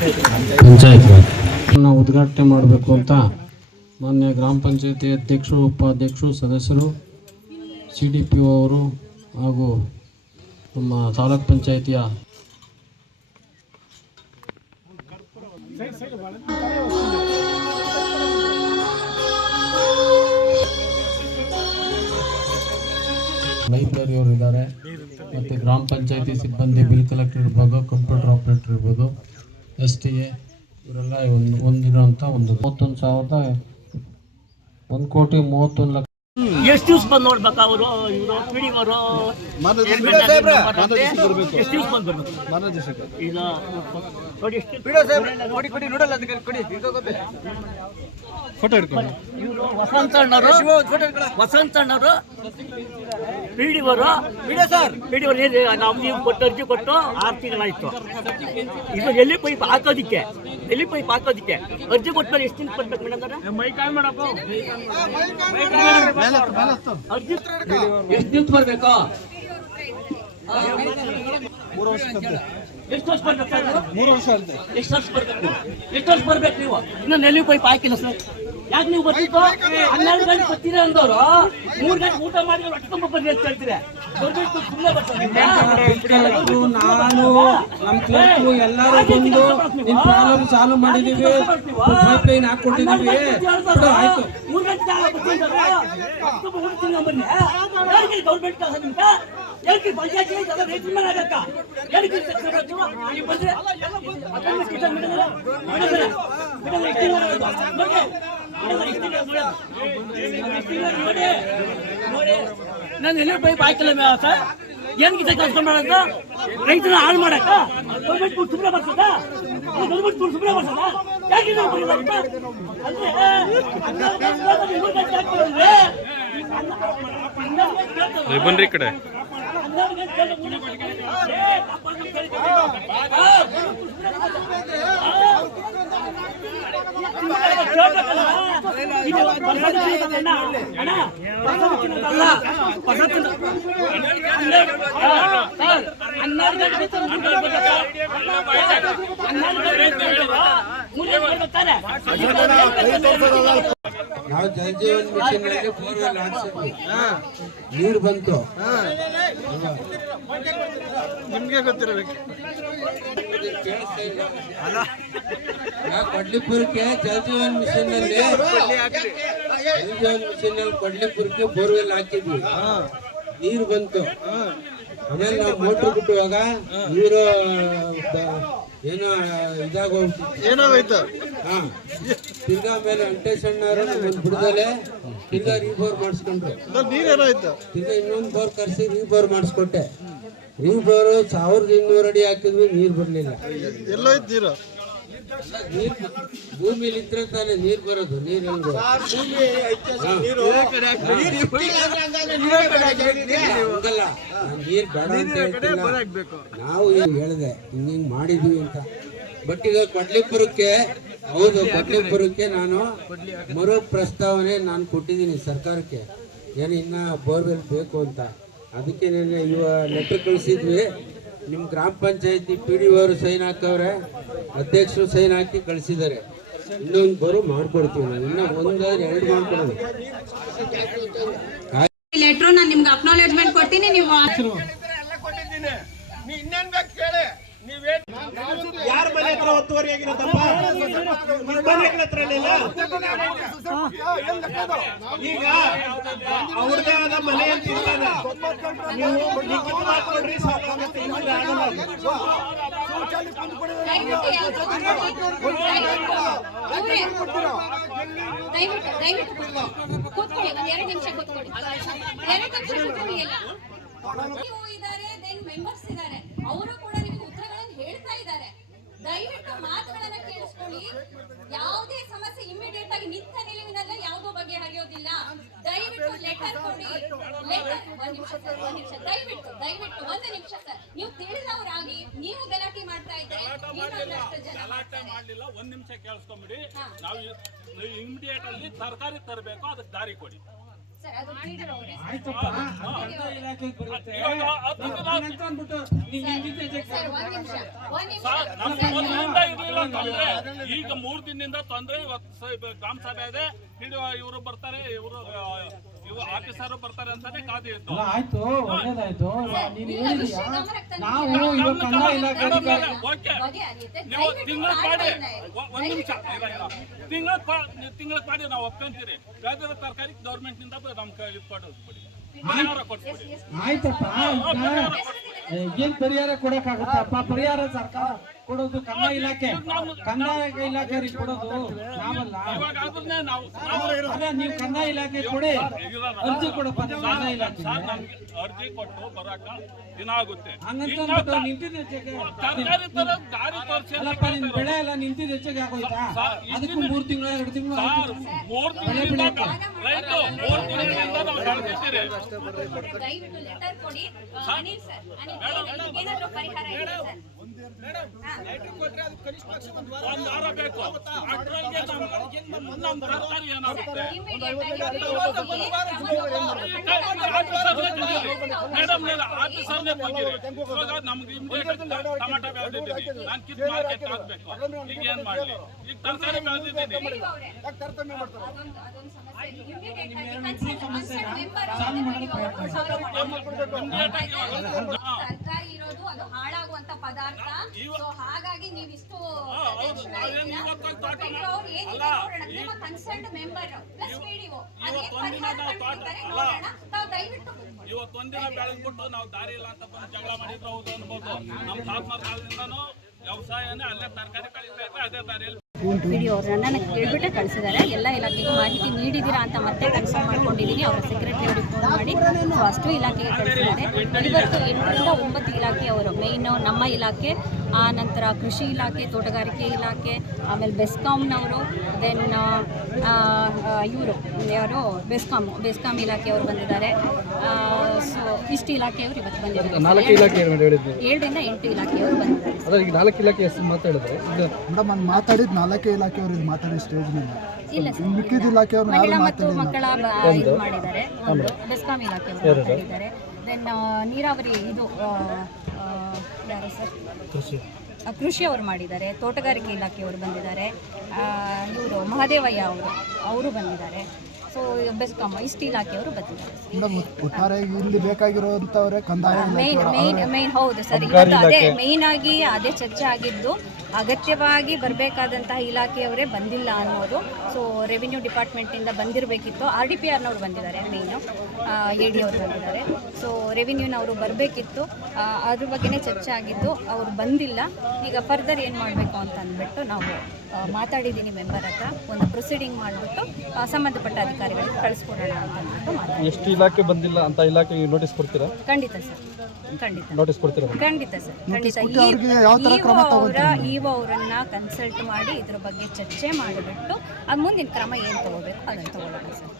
ಪಂಚಾಯತ್ ಉದ್ಘಾಟನೆ ಮಾಡಬೇಕು ಅಂತ ಮಾನ್ಯ ಗ್ರಾಮ ಪಂಚಾಯತಿ ಅಧ್ಯಕ್ಷರು, ಉಪಾಧ್ಯಕ್ಷರು, ಸದಸ್ಯರು, CDPO ಅವರು ಹಾಗೂ ನಮ್ಮ ತಾಲೂಕ್ ಪಂಚಾಯತಿಯ ಲೈಬ್ರರಿಯವರು ಇದ್ದಾರೆ, ಮತ್ತು ಗ್ರಾಮ ಪಂಚಾಯತಿ ಸಿಬ್ಬಂದಿ, ಬಿಲ್ ಕಲೆಕ್ಟರ್ ಇರ್ಬೋದು, ಕಂಪ್ಯೂಟರ್ ಆಪರೇಟರ್ ಇರ್ಬೋದು, STA ಇವರೆಲ್ಲ ಒಂದಿರೋಂಥ ಒಂದು 1,31,31,31,00,000. ಎಷ್ಟು ದಿವಸ ಬಂದು ನೋಡ್ಬೇಕು ಅವರು ಇವರು ಪಿಡಿವರು ಎಷ್ಟು ದಿವಸ ಬಂದು ಬರ್ಬೇಕು ಈಗ ಫೋಟೋ ಇಟ್ಕೊಂಡು ಇವರು ವಸಂತಣ್ಣವರು ಪಿಡಿವರು ನಾವು ನೀವು ಕೊಟ್ಟು ಅರ್ಜಿ ಕೊಟ್ಟು 6 ತಿಂಗಳಾಯ್ತು. ಇದು ಎಲ್ಲಿ ಪೈಪ್ ಹಾಕೋದಿಕ್ಕೆ ಅರ್ಜಿ ಕೊಟ್ಟು ಎಷ್ಟು ದಿನ ಕೊಡ್ಬೇಕು ಮೇಡಮ್? ಅರ್ಜಿ ಎಷ್ಟು ದಿವಸ ಬರ್ಬೇಕು? ಎಷ್ಟು ವರ್ಷ ಬರ್ಬೇಕು? 3 ವರ್ಷ ಅಂತೆ. ಎಷ್ಟು ವರ್ಷ ಬರ್ಬೇಕು ನೀವು? ಇನ್ನು ನೆಲ್ಲಿ ಪೈಪ್ ಹಾಕಿಲ್ಲ ಸರ್. ಯಾಕೆ ನೀವು ಬರ್ತಿತ್ತು? 12 ಗಂಟೆ ಬರ್ತೀರ ಅಂದವರು 3 ಗಂಟೆ ಊಟ ಮಾಡಿ ಹೊಟ್ಟೆ ತುಂಬ ಬರ್ರಿ ಅಂತ ಹೇಳ್ತೀರಾ? ಬರ್ಬೇಕು ಸುಮ್ಮನೆ ಬರ್ತಾರೆ. ನಾನು ನಮ್ಮ ಕ್ಲರ್ಕು ಎಲ್ಲರೂ ಬಂದು ನಿಮ್ಮ ಪ್ರಾಬ್ಲಮ್ ಸಾಲ್ವ್ ಮಾಡಿದೀವಿ, ಪೈಪ್ ಲೈನ್ ಹಾಕೊಟ್ಟಿದೀವಿ. ಆಯ್ತು 3 ಗಂಟೆ ಬನ್ನಿ. ಯಾರಿಗೆ ಗೌರ್ಮೆಂಟ್ ಕೆಲಸ ನಿಮ್ಗೆ? ಯಾರಿಗೆ ಪಂಚಾಯತ್ ರೈತರ ಮೇಲೆ ಆಗಕ್ಕ? ಯಾರಿಗೆ ನೀವು ಬಂದ್ರೆ ನಾನು ಎಲ್ಲ ಪೈಪ್ ಹಾಕಿಲ್ಲ ಸರ್. ಏನಕ್ಕೆ ಕೆಲಸ ಮಾಡಕ್ಕ? ರೈತನ ಹಾಳು ಮಾಡಕ್ಕ? ಗೌರ್ಮೆಂಟ್ ಸುಮ್ಮನೆ ಬರ್ತದ? ಗೌರ್ಮೆಂಟ್ ಸುಮ್ಮನೆ ಬರ್ತದ? ಯಾಕೆ ಬನ್ರಿ ಕಡೆ ನಾವು ಜಲಜೀವನ್ ಮಿಷನ್ ನಲ್ಲಿ ಬೋರ್ವೆಲ್ ಹಾಕ್ಸಿದ್ವಿ, ನೀರು ಬಂತು. ನಿಮ್ಗೆ ಗೊತ್ತಿರಬೇಕು. ಕೊಡ್ಲಿಪುರಕ್ಕೆ ಜಲಜೀವನ್ ಮಿಷನ್ ನಲ್ಲಿ ಕೊಡ್ಲಿಪುರಕ್ಕೆ ಬೋರ್ವೆಲ್ ಹಾಕಿದ್ವಿ, ನೀರು ಬಂತು. ಆಮೇಲೆ ನಾವು ಮೋಟ್ರ್ ಬಿಟ್ಟುವಾಗ ನೀರು ಏನೋ ಏನಾಗೋಯ್ತು. ತಿರ್ಗಾ ಮೇಲೆ ವೆಂಕಟೇಶಣ್ಣವರು ಒಂದು ಬಿಡದಲೆ ತಿರ್ಗಾ ರೀಬೋರ್ ಮಾಡಿಸ್ಕೊಂಡ್ರು. ನೀರೇನಾಯ್ತು? ತಿರ್ಗಾ ಇನ್ನೊಂದು ಬೋರ್ ಕರ್ಸಿ ರೀಬೋರ್ ಮಾಡಿಸ್ಕೊಟ್ಟೆ. ರೀಬೋರ್ 1200 ಅಡಿ ಹಾಕಿದ್ವಿ, ನೀರು ಬರ್ಲಿಲ್ಲ. ಎಲ್ಲೋಯ್ತು ನೀರು? ನೀರು ಭೂಮಿಲಿ ಇದ್ರೆ ತಾನೇ ನೀರು ಬರೋದು. ನೀರು ಹೆಂಗ ಹಂಗಲ್ಲ, ನೀರು ಬೇಡ ಅಂತ ಹೇಳ್ತಿಲ್ಲ. ನಾವು ಹೇಳಿದೆ ಹಿಂಗ್ ಮಾಡಿದ್ವಿ ಅಂತ. ಬಟ್ ಈಗ ಕೊಡ್ಲಿಪುರಕ್ಕೆ ನಾನು ಮರು ಪ್ರಸ್ತಾವನೆ ನಾನು ಕೊಟ್ಟಿದ್ದೀನಿ ಸರ್ಕಾರಕ್ಕೆ, ಏನು ಇನ್ನ ಬೋರ್ವೆಲ್ ಬೇಕು ಅಂತ. ಅದಕ್ಕೆ ನಾನು ಇವ ಲೆಟರ್ ಕಳಿಸಿದ್ವಿ. ನಿಮ್ಮ ಗ್ರಾಮ ಪಂಚಾಯತಿ PDO ಅವರು ಸೈನ್ ಹಾಕವ್ರೆ, ಅಧ್ಯಕ್ಷರು ಸೈನ್ ಹಾಕಿ ಕಳಿಸಿದ್ದಾರೆ. ಇನ್ನೊಂದು ಬೋರು ಮಾಡ್ಕೊಡ್ತೀವಿ ನಾವು, ಇನ್ನ 1-2 ಮಾಡ್ಕೊಡೋಣ. ಲೆಟ್ರು ನಾನು ನಿಮ್ಗೆ ಅಕ್ನಾಲೇಜ್ಮೆಂಟ್ ಕೊಡ್ತೀನಿ. ನೀವು ಯಾರ ಮನೆ ಹತ್ರ ಒತ್ತುವರಿ ಆಗಿರೋದಪ್ಪ? ಹತ್ರ ಈಗ ಅವ್ರದೇ ಆದ ಮನೆ ಅಂತ ಇರ್ತಾನೆ. ನೀವು ಮಾಡ್ಕೊಡ್ರಿ, ದಯವಿಟ್ಟು ಕೂತ್ಕೊಳ್ಳಿ, ಒಂದು 2 ನಿಮಿಷ ಕೂತ್ಕೊಳ್ಳಿ. 2 ನಿಮಿಷ ಕೂತ್ಕೊಳ್ಳಿ. ಎಲ್ಲ ಇದ್ದಾರೆ, ಮೆಂಬರ್ಸ್ ಇದ್ದಾರೆ, ಅವರು ಕೂಡ ನಿಮಗೆ ಉತ್ತರಗಳನ್ನು ಹೇಳ್ತಾ ಇದ್ದಾರೆ. ದಯವಿಟ್ಟು ಮಾತುಗಳನ್ನ ಕೇಳಿಸ್ಕೊಳ್ಳಿ. ಯಾವುದೇ ಸಮಸ್ಯೆ ಇಮಿಡಿಯೇಟ್ ಆಗಿ ನಿಂತ ನಿಲುವಿನಲ್ಲೇ ಯಾವುದೋ ಬಗ್ಗೆ ಹರಿಯೋದಿಲ್ಲ. ದಯವಿಟ್ಟು ಲೆಟರ್ ಕೊಡಿ. ಒಂದ್ ನಿಮಿಷ ದಯವಿಟ್ಟು 1 ನಿಮಿಷ ಸರ್. ನೀವು ತಿಳಿದವರಾಗಿ ನೀವು ಗಲಾಟೆ ಮಾಡ್ತಾ ಇದ್ರೆ ಮಾಡಲಿಲ್ಲ. 1 ನಿಮಿಷ ಕೇಳಿಸ್ಕೊಂಬಿಡಿ. ನಾವು ಇಮಿಡಿಯೇಟ್ ಅಲ್ಲಿ ತರಕಾರಿ ತರಬೇಕು, ಅದಕ್ಕೆ ದಾರಿ ಕೊಡಿ. ತೊಂದ್ರೆ ಈಗ 3 ದಿನದಿಂದ ತೊಂದ್ರೆ. ಇವತ್ತು ಗ್ರಾಮ ಸಭೆ ಇದೆ, ಇವರು ಬರ್ತಾರೆ, ಇವರು ಆಫೀಸರ್ ಬರ್ತಾರೆ ಅಂತಾನೆ ಕಾದು ಇತ್ತು. ಆಯ್ತು, ಒಳ್ಳೇದಾಯ್ತು. ನೀನು ಹೇಳಿದೀಯಾ, ನಾವು ಇವಾಗ ಕಂದಾಯ ಇಲಾಖೆ ಅಧಿಕಾರಿ ಓಕೆ, ಬಗೆಹರಿಯುತ್ತೆ. ನೀವು ದಯವಿಟ್ಟು ತಿಂಗಳ ಮಾಡ್ತಾ ಮಾಡಿ ಇಲ್ಲ. ಒಂದ್ ನಿಮಿಷ ತಿಂಗಳ ಮಾಡಿ ನಾವು ಒಪ್ಕೊಂತೀರಿ. ಬೇರೆ ತರಕಾರಿ ಗೌರ್ಮೆಂಟ್ ನಿಂದ ನಮ್ಗೆ ಇದು ಕೊಡಿ, ಪರಿಹಾರ ಕೊಡ್ತೀವಿ. ಆಯ್ತಪ್ಪ. ಏನ್ ಪರಿಹಾರ ಕೊಡಕ್ಕಾಗತ್ತಪ್ಪ? ಪರಿಹಾರ ಸರ್ಕಾರ ಕೊಡೋದು ಕಂದಾಯ ಇಲಾಖೆ, ಕಂದಾಯ ಇಲಾಖೆಯವ್ರಿಗೆ ಕೊಡೋದು ನಾವಲ್ಲ. ಇವಾಗ ಅದನ್ನೇ ನಾವು ಅಲ್ಲ, ನೀವು ಕಂದಾಯ ಇಲಾಖೆ ಕೊಡಿ, ಅರ್ಜಿ ಕೊಡಪ್ಪ ಕಂದಾಯ ಇಲಾಖೆ. ನಮ್ಗೆ ಅರ್ಜಿ ಕೊಟ್ಟು ಬರಾಕ ದಿನ ಆಗುತ್ತೆ. ಹಂಗಂತ ನಿಂತಿದ್ದ ಹೆಚ್ಚಿಗೆ ತರಕಾರಿ ತರ ದಾರಿ ತೋರಿಸಿ ಅಲ್ಲಪ್ಪ, ನಿನ್ ಬೆಳೆ ಎಲ್ಲ ನಿಂತಿದ್ದ ಹೆಚ್ಚಿಗೆ ಆಗೋಯ್ತಾ? ಅದಕ್ಕೂ 3 ತಿಂಗಳು 2 ತಿಂಗಳು ಆಯ್ತು. 3 ತಿಂಗಳಿಂದ ರೈತು 3 ತಿಂಗಳಿಂದ ನಾವು ಬೆಳೆದಿದ್ದೀರಿ. ದಯವಿಟ್ಟು ಲೆಟರ್ ಕೊಡಿ. ಅನಿಲ್ ಸರ್, ಏನಾದರೂ ಪರಿಹಾರ ಇದೆ ಸರ್? ಒಂದ್ ವಾರ ಬೇಕು. ಅದ್ರೊಳಗೆ ನಮ್ಮ ತರಕಾರಿ ಏನಾಗುತ್ತೆ ಮೇಡಮ್, ಆಫೀಸರ್ನೇ ಬಂದಿರಿ. ಇವಾಗ ನಮ್ಗೆ ಟಮಾಟ ಬೆಳೆದಿದ್ದೀನಿ, ನಾನು ಕಿತ್ ಮಾರ್ಕೆಟ್ ಹಾಕ್ಬೇಕು. ಈಗ ಏನ್ ಮಾಡ್ಲಿ? ಈಗ ತರಕಾರಿ ಬೆಳೆದಿದ್ದೀನಿ. ತರಕಾರಿ ಇರೋದು ಅದು ಹಾಳಾಗುವಂತ ಪದಾರ್ಥ. ಸೊ ಹಾಗಾಗಿ ನೀವಿಷ್ಟು ಕನ್ಸರ್ನ್ ಮೆಂಬರ್ ಪ್ಲಸ್ ವಿಡಿಒ ಇವತ್ತೊಂದಿನ ಬೆಳೆದ್ಬಿಟ್ಟು ನಾವು ದಾರಿ ಇಲ್ಲ ಅಂತ ಬಂದು ಜಗಳ ಮಾಡಿದ್ರು ಹೌದು ಅನ್ಬೋದು. ನಮ್ಮ ತಾತ್ಮಾರ ಕಾಲದಿಂದನೂ ವ್ಯವಸಾಯನೇ ಅಲ್ಲೇ ತರಕಾರಿ ಬೆಳೀತಾ ಇದ್ರೆ ಅದೇ ದಾರಿಯಲ್ಲಿ. ವಿಡಿಯೋ ನನ್ನ ಹೇಳ್ಬಿಟ್ಟೆ ಕಳಿಸಿದ್ದಾರೆ. ಎಲ್ಲ ಇಲಾಖೆಗೂ ಮಾಹಿತಿ ನೀಡಿದ್ದೀರಾ ಅಂತ ಮತ್ತೆ ಕನ್ಫರ್ಮ್ ಮಾಡ್ಕೊಂಡಿದ್ದೀನಿ. ಅವರ ಸೆಕ್ರೆಟರಿ ಅವರಿಗೆ ಫೋನ್ ಮಾಡಿ ಸೊ ಅಷ್ಟು ಇಲಾಖೆಗೆ ಕಳಿಸಿದ್ದಾರೆ. ಇವತ್ತು 8 ರಿಂದ 9 ಇಲಾಖೆಯವರು, ಮೇಯ್ನು ನಮ್ಮ ಇಲಾಖೆ, ಆ ನಂತರ ಕೃಷಿ ಇಲಾಖೆ, ತೋಟಗಾರಿಕೆ ಇಲಾಖೆ, ಆಮೇಲೆ ಬೆಸ್ಕಾಂನವರು, ದೆನ್ ಇವರು ಯಾರು ಬೆಸ್ಕಾಂ ಇಲಾಖೆಯವರು ಬಂದಿದ್ದಾರೆ. ಸೊ ಇಷ್ಟು ಇಲಾಖೆಯವರು ಇವತ್ತು ಬಂದಿದ್ದಾರೆ. 4 ಇಲಾಖೆ 7 ರಿಂದ 8 ಇಲಾಖೆಯವರು ಬಂದಿದ್ದಾರೆ. ಅದೇ ಈಗ 4 ಇಲಾಖೆ ಹೆಸರು ಮಾತಾಡಿದ್ರೆ ಮೇಡಮ್ ನಾನು ಮಾತಾಡಿದ್ದು 4 ಇಲಾಖೆಯವರು ಇದು ಮಾತಾಡಿ ಸ್ಟೇಜ್ ಮೇಲೆ. ಇಲ್ಲ ಸರ್, ಮಿಕ್ಕಿದ ಇಲಾಖೆಯವರು ಮಹಿಳಾ ಮತ್ತು ಮಕ್ಕಳ ಇದು ಮಾಡಿದ್ದಾರೆ. ಒಂದು ಬೆಸ್ಕಾಂ ಇಲಾಖೆಯವರು ಮಾತಾಡಿದ್ದಾರೆ. ದೆನ್ ನೀರಾವರಿ ಇದು ಯಾರು ಸರ್, ಕೃಷಿ ಅವರು ಮಾಡಿದ್ದಾರೆ. ತೋಟಗಾರಿಕೆ ಇಲಾಖೆಯವರು ಬಂದಿದ್ದಾರೆ. ಇವರು ಮಹದೇವಯ್ಯ ಅವರು ಬಂದಿದ್ದಾರೆ. ಸೊ ಬೆಸ್ಕಾಂ ಇಷ್ಟು ಇಲಾಖೆಯವರು ಬಂದಿದ್ದಾರೆ. ಮೇಡಮ್ ಒಟ್ಟಾರೆ ಇಲ್ಲಿ ಬೇಕಾಗಿರುವಂಥವ್ರೆ ಕಂದಾಯ ಮೇನ್ ಹೌದು ಸರ್, ಇವತ್ತು ಅದೇ ಮೇಯ್ನ್ ಆಗಿ ಅದೇ ಚರ್ಚೆ ಆಗಿದ್ದು. ಅಗತ್ಯವಾಗಿ ಬರಬೇಕಾದಂತಹ ಇಲಾಖೆಯವರೇ ಬಂದಿಲ್ಲ ಅನ್ನೋದು. So revenue ಡಿಪಾರ್ಟ್ಮೆಂಟಿಂದ ಬಂದಿರಬೇಕಿತ್ತು. RDPRನವ್ರು ಬಂದಿದ್ದಾರೆ, ಮೇಯ್ನು AD ಅವರು ಬಂದಿದ್ದಾರೆ. ಸೊ ರೆವಿನ್ಯೂನವರು ಬರಬೇಕಿತ್ತು, ಅದ್ರ ಬಗ್ಗೆನೇ ಚರ್ಚೆ ಆಗಿದ್ದು. ಅವರು ಬಂದಿಲ್ಲ. ಈಗ ಫರ್ದರ್ ಏನು ಮಾಡಬೇಕು ಅಂತ ಅಂದ್ಬಿಟ್ಟು ನಾವು ಮಾತಾಡಿದ್ದೀನಿ ಮೆಂಬರ್ ಹತ್ರ. ಒಂದು ಪ್ರೊಸೀಡಿಂಗ್ ಮಾಡಿಬಿಟ್ಟು ಸಂಬಂಧಪಟ್ಟ ಅಧಿಕಾರಿಗಳಿಗೆ ಕಳಿಸ್ಕೊಡೋಣ ಅಂತ ಅಂದ್ಬಿಟ್ಟು ಮಾತಾಡಿ. ಎಷ್ಟು ಇಲಾಖೆ ಬಂದಿಲ್ಲ ಅಂತ ಇಲಾಖೆಗೆ ನೋಟಿಸ್ ಕೊಡ್ತೀರಾ? ಖಂಡಿತ ಸರ್, ಖಂಡಿತ ನೋಟಿಸ್ ಕೊಡ್ತೀರಾ? ಖಂಡಿತ ಸರ್, ಖಂಡಿತ. ಇಒ ಅವರನ್ನ ಕನ್ಸಲ್ಟ್ ಮಾಡಿ ಇದ್ರ ಬಗ್ಗೆ ಚರ್ಚೆ ಮಾಡಿಬಿಟ್ಟು ಮುಂದಿನ ಕ್ರಮ ಏನು ತಗೋಬೇಕು ಅದನ್ನು ತಗೊಳ್ಳೋಣ ಸರ್.